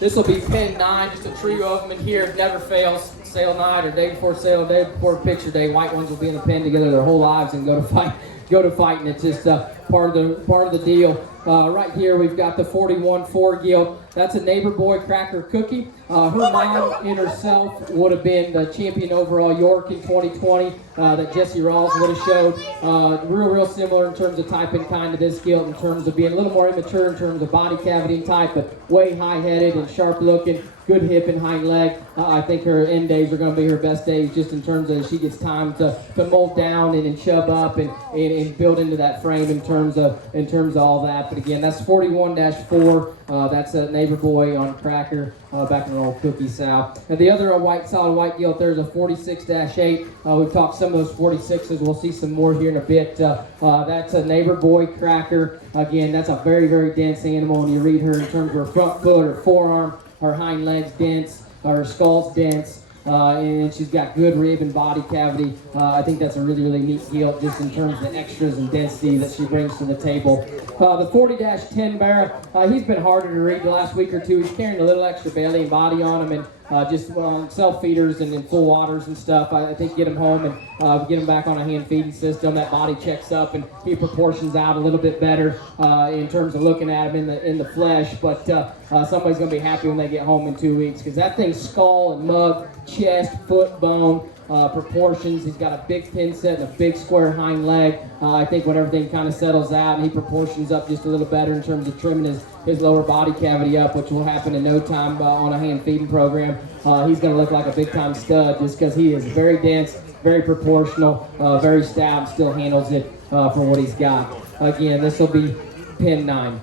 This will be pin 9, just a trio of them in here. Never fails. Sale night or day before sale, day before picture day. White ones will be in the pen together their whole lives and go to fight. Go to fighting. It's just part of the deal. Right here we've got the 41 4 gilt. That's a Neighbor Boy Cracker Cookie. Her mom and herself would have been the champion overall York in 2020 that Jesse Rawls would have showed. Real similar in terms of type and kind of this gilt, in terms of being a little more immature in terms of body cavity and type, but way high-headed and sharp-looking. Good hip and hind leg. I think her end days are going to be her best days, just in terms of she gets time to mold down and chub up and build into that frame in terms of all that. But again, that's 41-4. That's a Neighbor Boy on Cracker back in the old Cookie Sow. And the other solid white gilt there is a 46-8. We've talked some of those 46s. We'll see some more here in a bit. That's a Neighbor Boy Cracker. Again, that's a very dense animal. When you read her in terms of her front foot, her forearm, her hind legs dense, her skull's dense, and she's got good rib and body cavity. I think that's a really neat gilt just in terms of the extras and density that she brings to the table. The 40-10 Barra, he's been harder to read the last week or two. He's carrying a little extra belly and body on him, and just self-feeders and in full waters and stuff. I think get him home and get him back on a hand feeding system. That body checks up and he proportions out a little bit better in terms of looking at him in the flesh. But somebody's going to be happy when they get home in 2 weeks, because that thing's skull and mug, chest, foot, bone, proportions. He's got a big pin set and a big square hind leg. I think when everything kind of settles out and he proportions up just a little better in terms of trimming his lower body cavity up, which will happen in no time on a hand feeding program, he's going to look like a big time stud, just because he is very dense, very proportional, very stout, and still handles it for what he's got. Again, this will be pin 9.